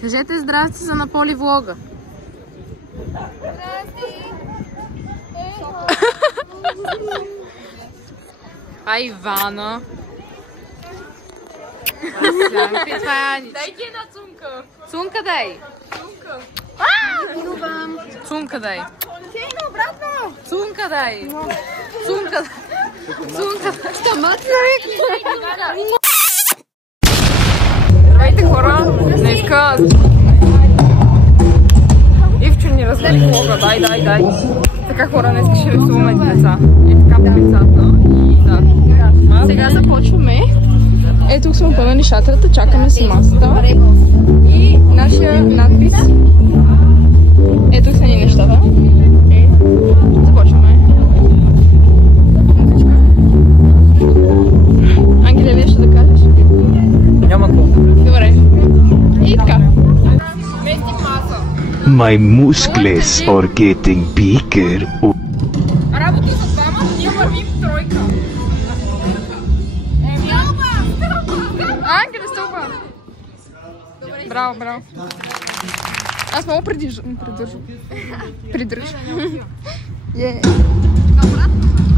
Кажете здрасти за Наполи влога. Здрасти! А Ивана? Дай ти една цунка. Цунка дай. Цунка дай. Цунка дай. Цунка. Цунка. Здравейте хора. Днеска Ивчо ни разлеви влога. Дай. Така хора, днеска ще рисуваме деца. И така по децата. Сега започваме. Ето тук сме опънали шатрата, чакаме си масата. И нашия надпис. Ето тук са ни нещата. Започваме. Ангеле, нещо да кажеш? Няма какво. Добре. И така. Местим маса. My muscles are getting bigger. Работа с двама, ние вървим тройка. Ангеле, стълба! Браво. Аз много придържам.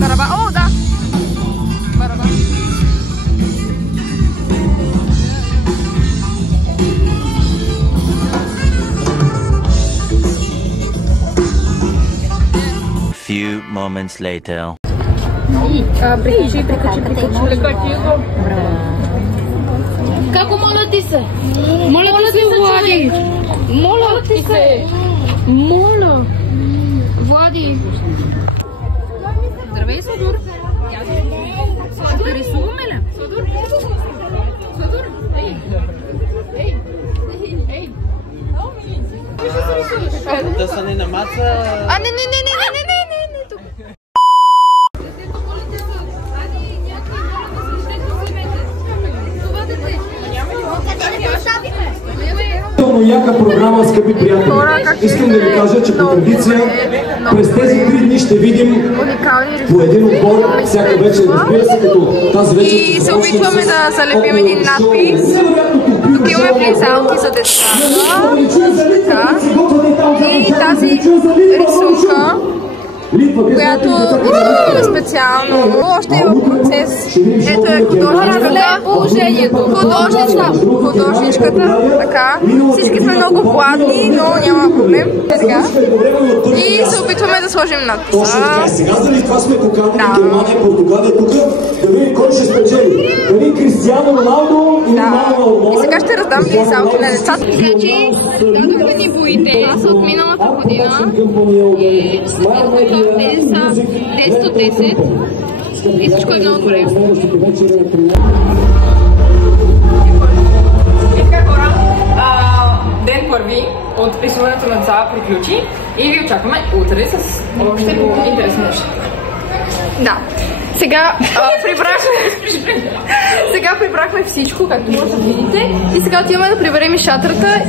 Бараба, о, да! Бараба. Few moments later. Прикачи го. Како моля ти се? Моля ти се, Влади! Моля ти се! Моля! Влади! Здравей, Сладур! Сладур, рисуваме ли? Сладур! Ей! Да са не на маца. А, не! Яка програма, скъпи приятели. Искам да ви кажа, че по традиция през тези 3 дни ще видим по един отбор всяка вечер, разбира се, като тази вечер. И се опитваме да залепим един надпис. Тук имаме плесалки за децата. И тази рисунка, която е специално, още е в процес. Ето е художничката, така. Всички сме много гладни, но няма проблем. И се опитваме да сложим надписа. Сега заради това сме поканили Германия, Португалия тук, да видим кой ще спечели. Дали Кристиано Роналдо или Маnuel Neuer. И сега ще раздам плесалки на децата. Значи, дадох да ни боите. Това са от миналата година. Тези са 10 от 10 и всичко е много добре. И така хора, ден първи от рисуването на деца приключи и ви очакваме утре с още по-интересни неща. Да. Сега прибрахме всичко, както може да видите. И сега отиваме да приберем и шатрата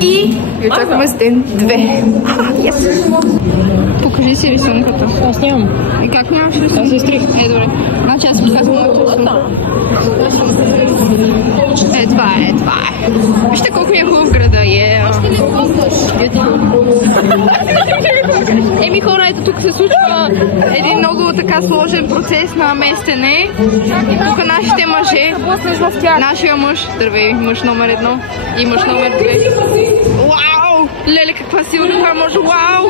и ви очакваме с ден 2. Покажи си рисунката. Аз нямам. И как нямаш рисунка? Аз се изтрих. Добре. Значи аз показвам моята рисунка. Това е. Вижте колко ми е хубав града. Еми хора, ето тук се случва един много така сложен процес на местене. Тук нашите мъже, нашия мъж, здравей, мъж номер 1 и мъж номер 2. Вау! Леле, каква сила, каква може, вау!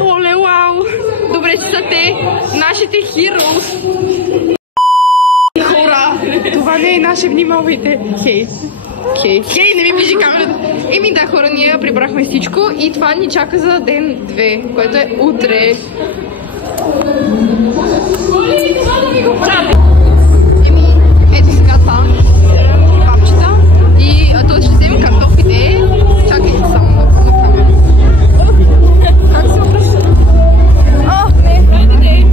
Оле, вау! Добре си са те, нашите хироус. Хора, това не е наше, внимавайте. Хей, не ми пиши камерата. Еми да, хора, ние прибрахме всичко и това ни чака за ден 2, което е утре. Еми, ето сега това. Папчета. И той ще вземе картофите. Чакайте само на камера. Как се обръща? Не.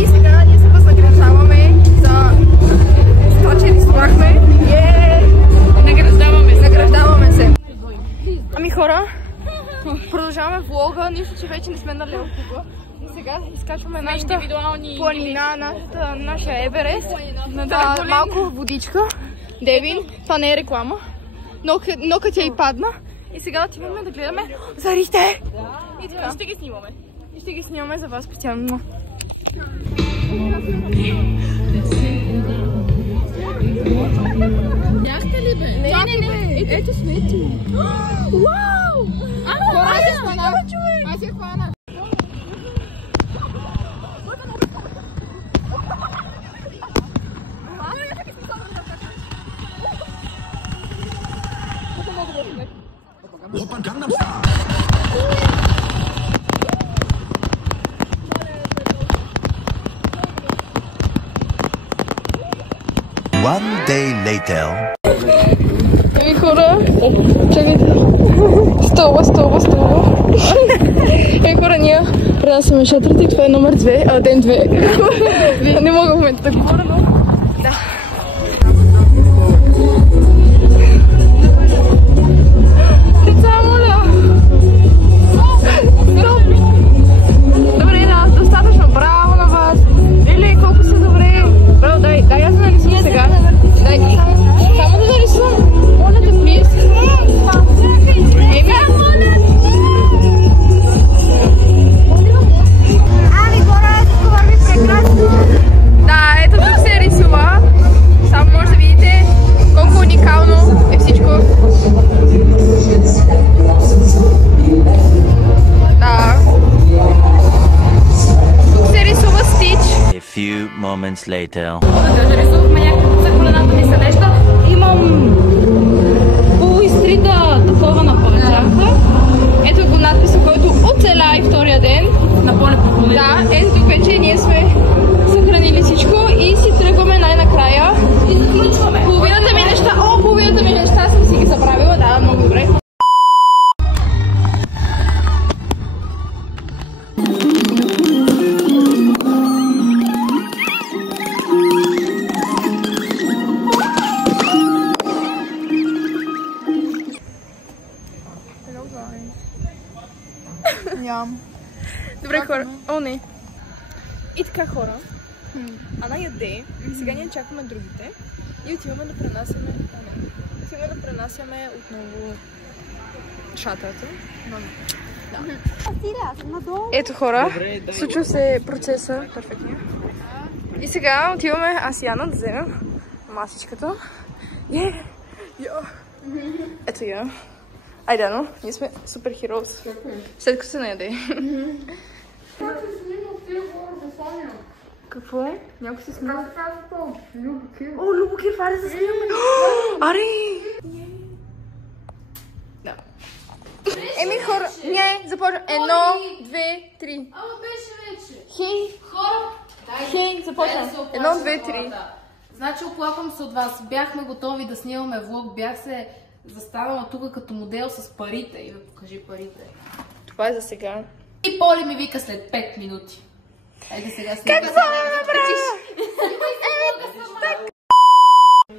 И сега ние се възнаграждаваме за това, че рисувахме. Награждаваме се. Ами хора, продължаваме влога, нищо, че вече не сме на Леокуба. Но сега изкачваме нашата планина, нашия Еверест. Малко водичка. Девин, това не е реклама, но като тя и падна. И сега отиваме да гледаме зарите. И така. Ще ги снимаме. И ще ги снимаме за вас специално. Бяхте ли бе? Не. Ето сме ти. Вау! Аз я хвана. One day later. Еми хора, чакайте. Стова. Еми хора, ние пренасяме шатрата и това е номер 2, ден 2. Не мога в момента да говоря, но... Да. Деца, моля! Добре, да, достатъчно. Браво на вас! Или колко са добре! Браво, дай аз да нарисувам сега. Дай, само да нарисувам. Моля те, плиз. Еми. Ами, хора, ето върви прекрасно. Да, ето тук се рисува. Само може да видите колко уникално е всичко. Да. Тук се рисува Стич. A few moments later. Рисувахме някакво за колената ми се неща. Имам полуизтрита такова на палачанка. Ето го надписа, който оцеля и втория ден. На поле по поле. Да, ето тук вече ние сме съхранили всичко и си тръгваме най-накрая. И заключваме. Половината ми неща съм си ги забравила, да, много добре. Добре хора, о не. И така хора, Ана яде и сега ние чакаме другите и отиваме да пренасяме, отиваме да пренасяме отново шатрата. Да. Ето хора, случва се процеса перфектно. И сега отиваме аз и Ана да вземем масичката. Ето я. Айдано, ние сме супер хироус. След като се наяде. Какво? Някой се снима? О, Любокив, аре да снимаме! Аре! Да. Еми хора, не, започвам. 1, 2, 3. Ама беше вече. Хей! Хора! Хей, започвам. 1, 2, 3. Значи оплаквам се от вас. Бяхме готови да снимаме влог. Бях се застанала тук като модел с парите. И да покажи парите. Това е за сега. И Поли ми вика след 5 минути. Айде сега снимаме. Какво да направя?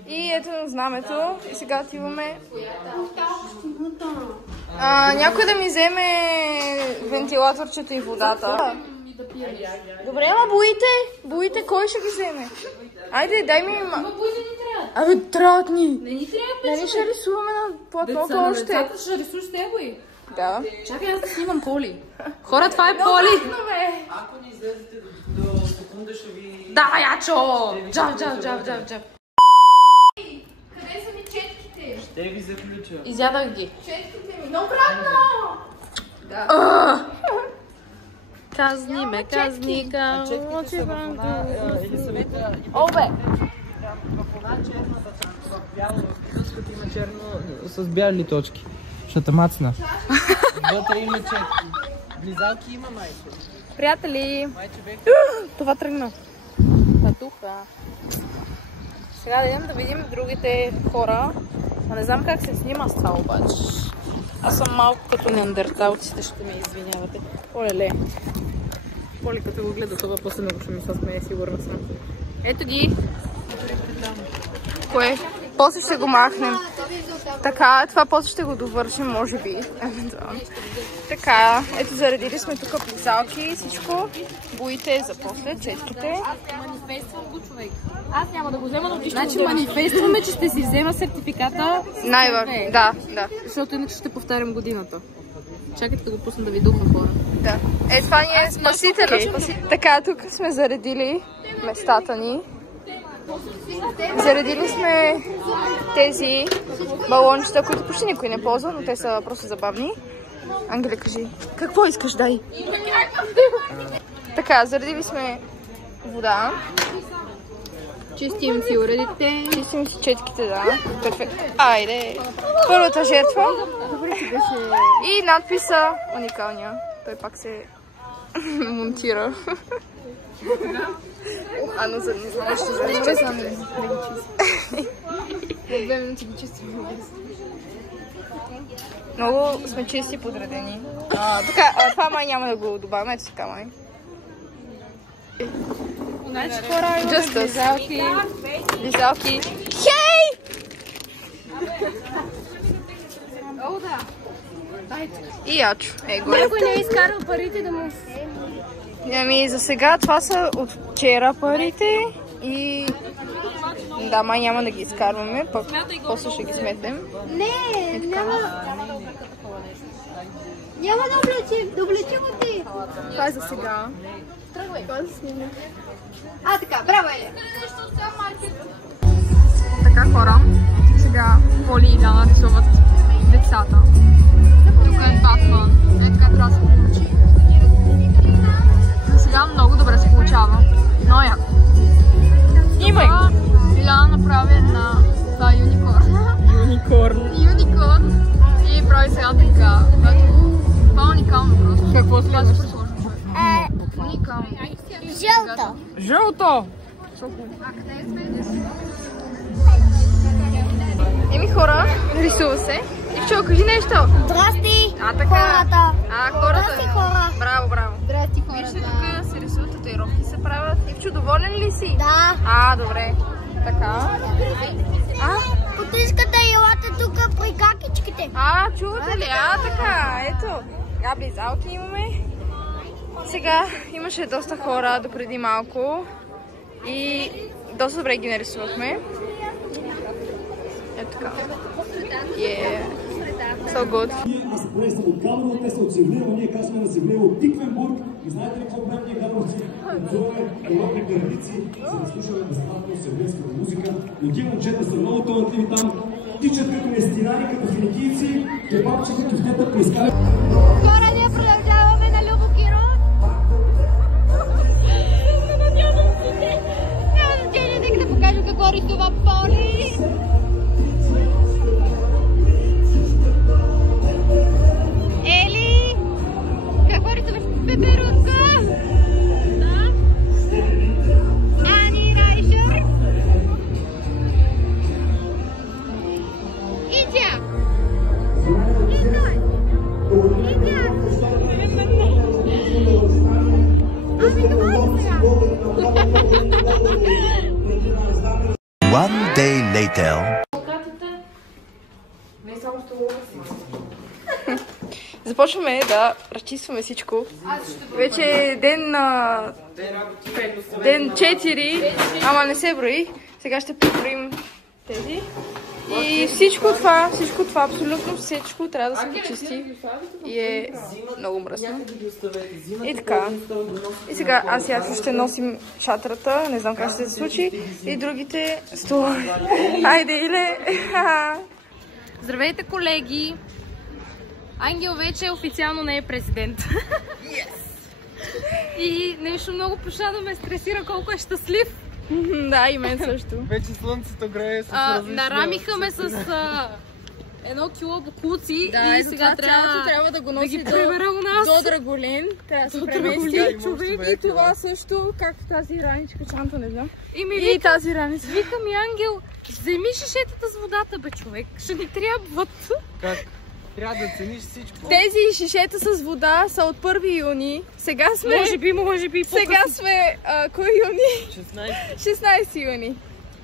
И ето знамето. И сега отиваме. Някой да ми вземе вентилаторчето и водата. Добре, ама боите, кой ще ги вземе? Айде, дай ми... Ама боите ни трябва. Абе, трябват ни. Не ни трябва. Нали ще рисуваме на платното още? Децата ще рисуваш с него и. Да. Чакай, аз да снимам Поли. Хора, това е Поли. Ако не излезете до секунда, ще ви... Да, ячо! Джав. Къде са ми четките? Ще ви заключа. Изядах ги. Четките ми. Но обратно! Казни ме, казни, Четките са в една или съвета... Обе! В една черната там, в бяло, в има черно с бяли точки. Ще мацна. Вътре има четки. Близалки има, майче. Приятели! Майче бех. Това тръгна. Патуха. Сега да идем да видим другите хора. А не знам как се снима с това обаче. Аз съм малко като неандерталците, ще ме извинявате. Оле-ле. Поли като го гледа това, после много ще ми се смее, сигурна съм. Ето ги. Кое? После ще го махнем. Така, това после ще го довършим, може би. Така, ето заредили сме тук плизалки, всичко. Боите за после, четките. Манифествам го, човек. Аз няма да го взема, но ти ще значи манифестваме, че ще си взема сертификата. Най-важно, да. Защото иначе ще повтарям годината. Чакайте да го пусна да ви духа, хора. Да. Това ни е спасителя. Така, тук сме заредили местата ни. Заредили сме тези балончета, които почти никой не ползва, но те са просто забавни. Ангеле, кажи. Какво искаш, дай? Така, заредили сме вода. Чистим си уредите. Чистим си четките, да. Перфектно. Айде. Първата жертва. И надписа уникалния. Той пак се монтира. Но за не знам, ще да ги чистим. 2 минути ги чистим. Много сме чисти подредени. Така, това май няма да го добавим. Ето така май. Значи хора, имаме близалки. Близалки. Хей! О, да. И Ячо. Горе. Някой не е изкарал парите да му... Ами за сега това са от вчера парите и... Да, май няма да ги изкарваме, пък после ще ги сметнем. Не, няма да облечим от ти. Това е за сега. Тръгвай. Така, браво, Еля. Така, хора, сега Поли и Дана рисуват децата. Тук е Батман. Така трябва да се получи. За сега много добре се получава. Но яко. Снимай! Иляна направи една Юникорн. И прави сега така. Това е уникално просто. Какво следваш? Уникално. Жълто! Еми хора, рисува се. Ивчо, кажи нещо. Здрасти, така. хората. Хората. Здрасти, хора. Браво. Здрасти, хората. Вижте, тук се рисуват, татуировки се правят. Ивчо, доволен ли си? Да. Добре. Така. Потискате елата тук при какичките. Чувате ли? Така, ето. Близалки имаме. Сега имаше доста хора допреди малко и доста добре ги нарисувахме. Ето така. So good. Аз се правим от Габрово, те са от Севлиево, ние казваме на Севлиево Тиквенбург. И знаете ли какво правим ние габровци? Танцуваме народни гърдици, за да слушаме безплатно севлиевската музика. И тия момчета са много талантливи там. Тичат като местинари, като финикийци, кебабче като хлета плескали. Хора, ние продължаваме на Любо Киро. Няма значение, нека да покажем какво рисува Поли. Ели, какво рисуваш? Пеперутка? Да. Ани Райшер. И тя. One day later. Започваме да разчистваме всичко. Вече е ден 4, ама не се брои. Сега ще преброим тези. И всичко това, абсолютно всичко трябва да се почисти и е много мръсно. И така. И сега аз и Ячо ще носим шатрата, не знам как ще се случи. И другите столове. Айде, Иле! Здравейте, колеги! Ангел вече официално не е президент. И нещо много поша да ме стресира колко е щастлив. Да, и мен също. Вече слънцето грее с различни... Нарамиха ме с 1 кило бокуци и сега трябва да го носи ги прибера у нас. до Драголин. Трябва да се премести човек и това също, както тази раничка, чанта, не знам. И тази раница. Вика ми Ангел, вземи шишетата с водата, бе, човек. Ще ни трябват. Как? Трябва да цениш всичко. Тези шишета с вода са от 1 юни. Сега сме... Може би. Сега сме... кой юни? 16 юни.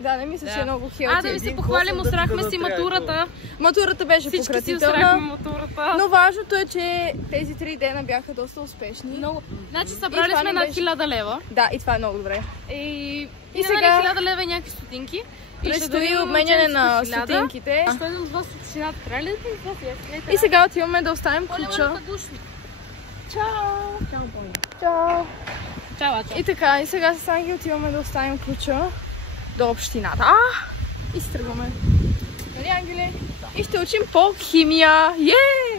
Да, не мисля, че е много хелти. Да ви се похвалим, усрахме си матурата. Матурата беше Всички си пократителна. усрахме матурата. Но важното е, че тези 3 дена бяха доста успешни. Много. Значи събрали сме над 1000 лева. Да, и това е много добре. И сега 1000 лева и някакви стотинки. предстои обменяне на стотинките. Ще дойдем с вас от общината. Трябва ли да ви това? И сега отиваме да оставим ключа. Чао! Чао! Чао! И така, и сега с Ангел отиваме да оставим ключа до общината. И се тръгваме. Нали, Ангеле? И ще учим по химия. Йеее!